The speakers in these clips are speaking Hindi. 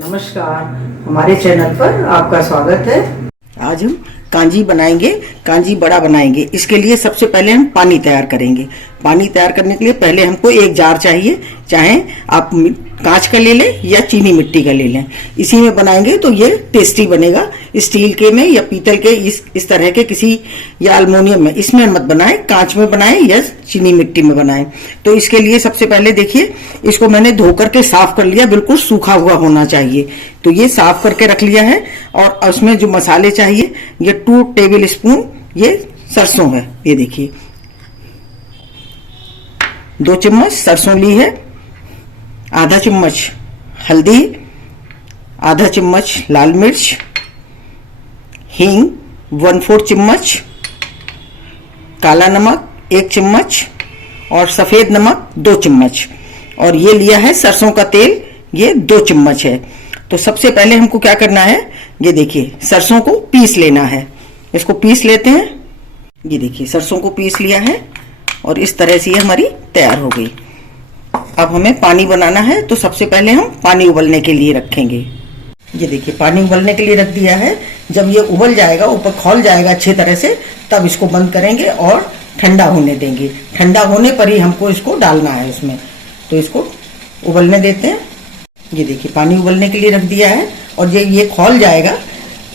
नमस्कार, हमारे चैनल पर आपका स्वागत है। आज हम कांजी बनाएंगे, कांजी बड़ा बनाएंगे। इसके लिए सबसे पहले हम पानी तैयार करेंगे। पानी तैयार करने के लिए पहले हमको एक जार चाहिए, चाहे आप कांच का ले लें या चीनी मिट्टी का ले लें। इसी में बनाएंगे तो ये टेस्टी बनेगा। स्टील के में या पीतल के इस तरह के किसी या अल्मुनियम में, इसमें मत बनाएं, कांच में बनाएं या चीनी मिट्टी में बनाएं। तो इसके लिए सबसे पहले देखिए, इसको मैंने धो करके साफ कर लिया, बिल्कुल सूखा हुआ होना चाहिए। तो ये साफ करके रख लिया है। और उसमें जो मसाले चाहिए, ये 2 टेबल स्पून ये सरसों है। ये देखिए 2 चम्मच सरसों ली है, आधा चम्मच हल्दी, आधा चम्मच लाल मिर्च, हींग 1/4 चम्मच, काला नमक 1 चम्मच और सफेद नमक 2 चम्मच। और ये लिया है सरसों का तेल, ये 2 चम्मच है। तो सबसे पहले हमको क्या करना है, ये देखिए सरसों को पीस लेना है। इसको पीस लेते हैं। ये देखिए सरसों को पीस लिया है और इस तरह से ये हमारी तैयार हो गई। अब हमें पानी बनाना है, तो सबसे पहले हम पानी उबलने के लिए रखेंगे। ये देखिए पानी उबलने के लिए रख दिया है। जब ये उबल जाएगा, ऊपर खौल जाएगा अच्छी तरह से, तब इसको बंद करेंगे और ठंडा होने देंगे। ठंडा होने पर ही हमको इसको डालना है इसमें। तो इसको उबलने देते हैं। ये देखिए पानी उबलने के लिए रख दिया है और ये खौल जाएगा,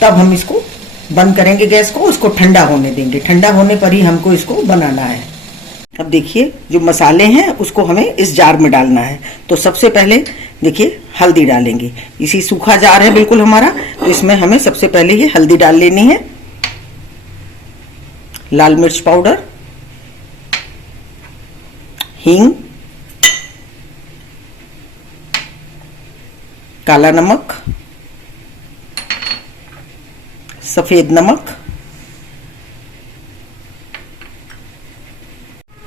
तब हम इसको बंद करेंगे गैस को, उसको ठंडा होने देंगे। ठंडा होने पर ही हमको इसको बनाना है। अब देखिए जो मसाले हैं उसको हमें इस जार में डालना है। तो सबसे पहले देखिए हल्दी डालेंगे। इसी सूखा जार है बिल्कुल हमारा, तो इसमें हमें सबसे पहले ये हल्दी डाल लेनी है। लाल मिर्च पाउडर, हींग, काला नमक, सफेद नमक।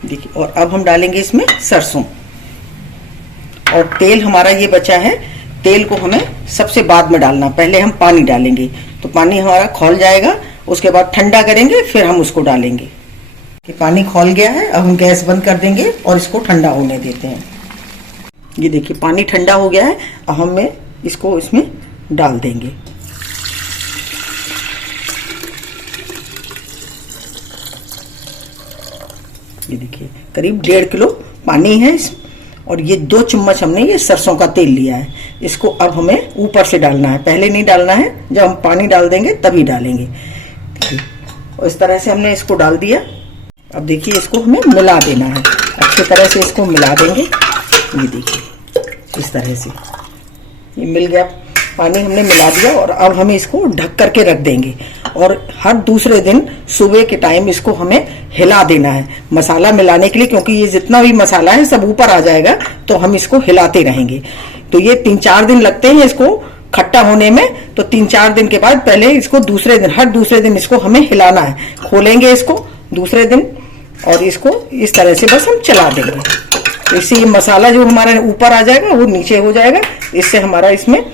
देखिए, और अब हम डालेंगे इसमें सरसों। और तेल हमारा ये बचा है, तेल को हमें सबसे बाद में डालना, पहले हम पानी डालेंगे। तो पानी हमारा खौल जाएगा, उसके बाद ठंडा करेंगे, फिर हम उसको डालेंगे। कि पानी खौल गया है, अब हम गैस बंद कर देंगे और इसको ठंडा होने देते हैं। ये देखिए पानी ठंडा हो गया है। अब हमें इसको इसमें डाल देंगे। ये देखिए करीब 1.5 किलो पानी है और ये 2 चम्मच हमने ये सरसों का तेल लिया है। इसको अब हमें ऊपर से डालना है, पहले नहीं डालना है, जब हम पानी डाल देंगे तभी डालेंगे। और इस तरह से हमने इसको डाल दिया। अब देखिए इसको हमें मिला देना है, अच्छी तरह से इसको मिला देंगे। ये देखिए इस तरह से ये मिल गया, पानी हमने मिला दिया। और अब हमें इसको ढक करके रख देंगे और हर दूसरे दिन सुबह के टाइम इसको हमें हिला देना है मसाला मिलाने के लिए, क्योंकि ये जितना भी मसाला है सब ऊपर आ जाएगा, तो हम इसको हिलाते रहेंगे। तो ये 3-4 दिन लगते हैं इसको खट्टा होने में। तो 3-4 दिन के बाद पहले इसको दूसरे दिन, हर दूसरे दिन इसको हमें हिलाना है। खोलेंगे इसको दूसरे दिन और इसको इस तरह से बस हम चला देंगे। तो इससे ये मसाला जो हमारा ऊपर आ जाएगा वो नीचे हो जाएगा, इससे हमारा इसमें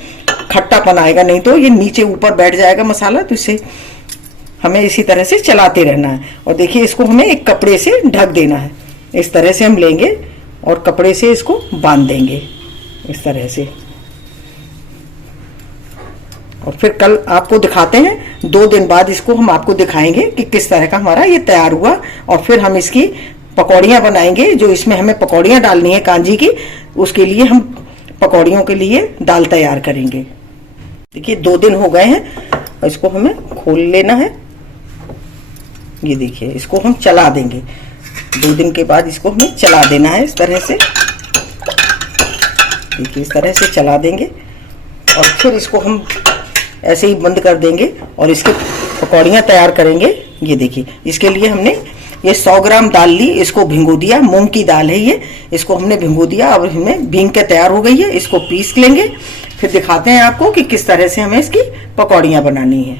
खट्टापन आएगा। नहीं तो ये नीचे ऊपर बैठ जाएगा मसाला, तो इससे हमें इसी तरह से चलाते रहना है। और देखिए इसको हमें एक कपड़े से ढक देना है। इस तरह से हम लेंगे और कपड़े से इसको बांध देंगे इस तरह से। और फिर कल आपको दिखाते हैं, 2 दिन बाद इसको हम आपको दिखाएंगे कि किस तरह का हमारा ये तैयार हुआ। और फिर हम इसकी पकौड़ियाँ बनाएंगे। जो इसमें हमें पकौड़ियाँ डालनी है कांजी की, उसके लिए हम पकौड़ियों के लिए दाल तैयार करेंगे। देखिए 2 दिन हो गए हैं और इसको हमें खोल लेना है। ये देखिए इसको हम चला देंगे। 2 दिन के बाद इसको हमें चला देना है इस तरह से। देखिए इस तरह से चला देंगे और फिर इसको हम ऐसे ही बंद कर देंगे और इसके पकौड़ियाँ तैयार करेंगे। ये देखिए इसके लिए हमने ये 100 ग्राम दाल ली, इसको भिगो दिया। मूंग की दाल है ये, इसको हमने भिगो दिया। अब हमें भीग के तैयार हो गई है, इसको पीस लेंगे। फिर दिखाते हैं आपको कि किस तरह से हमें इसकी पकौड़ियाँ बनानी है।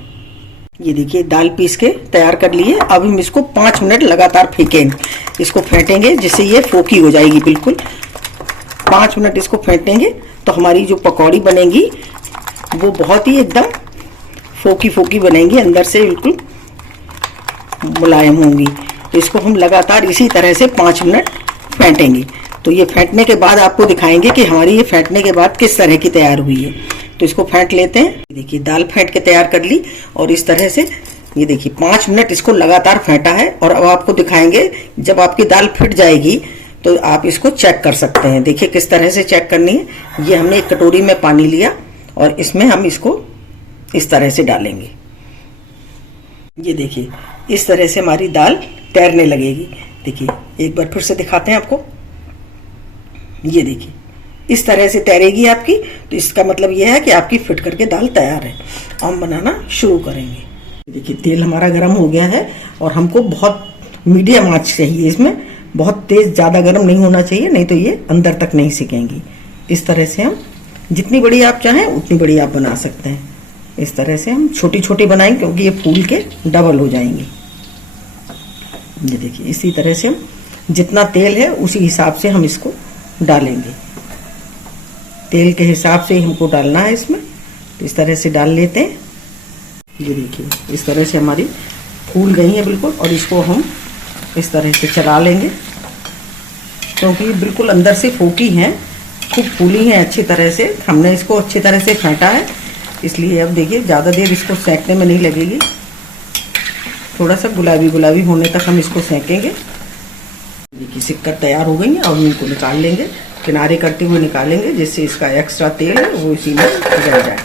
ये देखिए दाल पीस के तैयार कर ली है। अब हम इसको 5 मिनट लगातार फेंकेंगे, इसको फेंटेंगे जिससे ये फोकी हो जाएगी बिल्कुल। 5 मिनट इसको फेंटेंगे तो हमारी जो पकौड़ी बनेगी वो बहुत ही एकदम फोकी फोकी बनेंगी, अंदर से बिल्कुल मुलायम होंगी। तो इसको हम लगातार इसी तरह से 5 मिनट फेंटेंगे। तो ये फेंटने के बाद आपको दिखाएंगे कि हमारी ये फेंटने के बाद किस तरह की तैयार हुई है। तो इसको फेंट लेते हैं। देखिए दाल फेंट के तैयार कर ली और इस तरह से ये देखिए 5 मिनट इसको लगातार फेंटा है। और अब आपको दिखाएंगे जब आपकी दाल फिट जाएगी तो आप इसको चेक कर सकते हैं। देखिए किस तरह से चेक करनी है। ये हमने एक कटोरी में पानी लिया और इसमें हम इसको इस तरह से डालेंगे। ये देखिए इस तरह से हमारी दाल तैरने लगेगी। देखिए एक बार फिर से दिखाते हैं आपको। ये देखिए इस तरह से तैरेगी आपकी, तो इसका मतलब यह है कि आपकी फिट करके दाल तैयार है। हम बनाना शुरू करेंगे। देखिए तेल हमारा गर्म हो गया है और हमको बहुत मीडियम आंच चाहिए इसमें, बहुत तेज ज़्यादा गर्म नहीं होना चाहिए, नहीं तो ये अंदर तक नहीं सिकेंगी। इस तरह से हम जितनी बड़ी आप चाहें उतनी बड़ी आप बना सकते हैं। इस तरह से हम छोटी छोटी बनाएंगे क्योंकि ये फूल के डबल हो जाएंगी। ये देखिए इसी तरह से हम जितना तेल है उसी हिसाब से हम इसको डालेंगे। तेल के हिसाब से ही हमको डालना है इसमें, तो इस तरह से डाल लेते हैं। ये देखिए इस तरह से हमारी फूल गई है बिल्कुल, और इसको हम इस तरह से चला लेंगे क्योंकि बिल्कुल अंदर से फूकी हैं, खूब फूली हैं अच्छी तरह से। हमने इसको अच्छी तरह से फेंटा है, इसलिए अब देखिए ज़्यादा देर इसको सेंकने में नहीं लगेगी। थोड़ा सा गुलाबी गुलाबी होने तक हम इसको सेंकेंगे। देखिए सिककर तैयार हो गई है और इनको निकाल लेंगे, किनारे करते हुए निकालेंगे जिससे इसका एक्स्ट्रा तेल है वो इसी में जल जाए।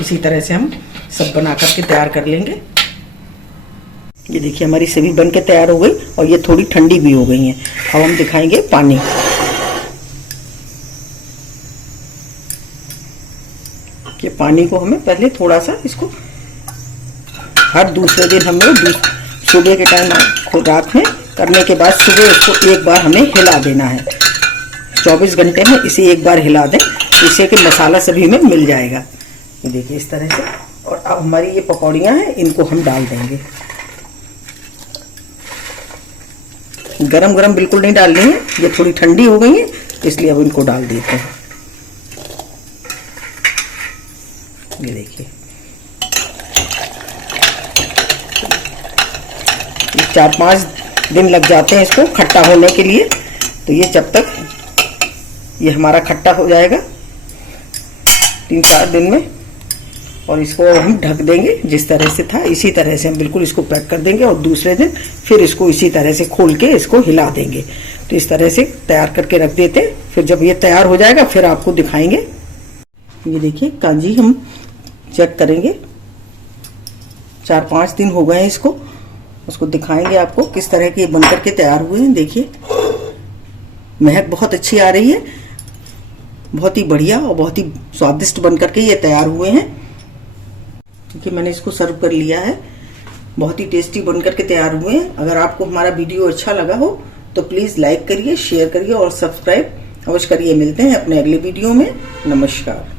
इसी तरह से हम सब बना करके तैयार कर लेंगे। ये देखिए हमारी सभी बन के तैयार हो गई और ये थोड़ी ठंडी भी हो गई हैं। अब हम दिखाएंगे पानी। ये पानी को हमें पहले थोड़ा सा इसको हर दूसरे दिन हमें सुबह के टाइम रात में करने के बाद सुबह इसको एक बार हमें हिला देना है। 24 घंटे में इसे एक बार हिला दें, इससे कि मसाला सभी में मिल जाएगा। ये देखिए इस तरह से। और अब हमारी ये पकौड़ियाँ हैं, इनको हम डाल देंगे। गरम गरम बिल्कुल नहीं डालनी है, ये थोड़ी ठंडी हो गई है इसलिए अब इनको डाल देते हैं। ये देखिए 4-5 दिन लग जाते हैं इसको खट्टा होने के लिए, तो ये जब तक ये हमारा खट्टा हो जाएगा 3-4 दिन में। और इसको हम ढक देंगे जिस तरह से था इसी तरह से हम बिल्कुल इसको पैक कर देंगे और दूसरे दिन फिर इसको इसी तरह से खोल के इसको हिला देंगे। तो इस तरह से तैयार करके रख देते हैं, फिर जब ये तैयार हो जाएगा फिर आपको दिखाएंगे। ये देखिए कांजी हम चेक करेंगे, 4-5 दिन हो गए हैं इसको, उसको दिखाएंगे आपको किस तरह के बनकर के तैयार हुए हैं। देखिए महक बहुत अच्छी आ रही है, बहुत ही बढ़िया और बहुत ही स्वादिष्ट बनकर के ये तैयार हुए हैं। क्योंकि मैंने इसको सर्व कर लिया है, बहुत ही टेस्टी बनकर के तैयार हुए हैं। अगर आपको हमारा वीडियो अच्छा लगा हो तो प्लीज़ लाइक करिए, शेयर करिए और सब्सक्राइब अवश्य करिए। मिलते हैं अपने अगले वीडियो में। नमस्कार।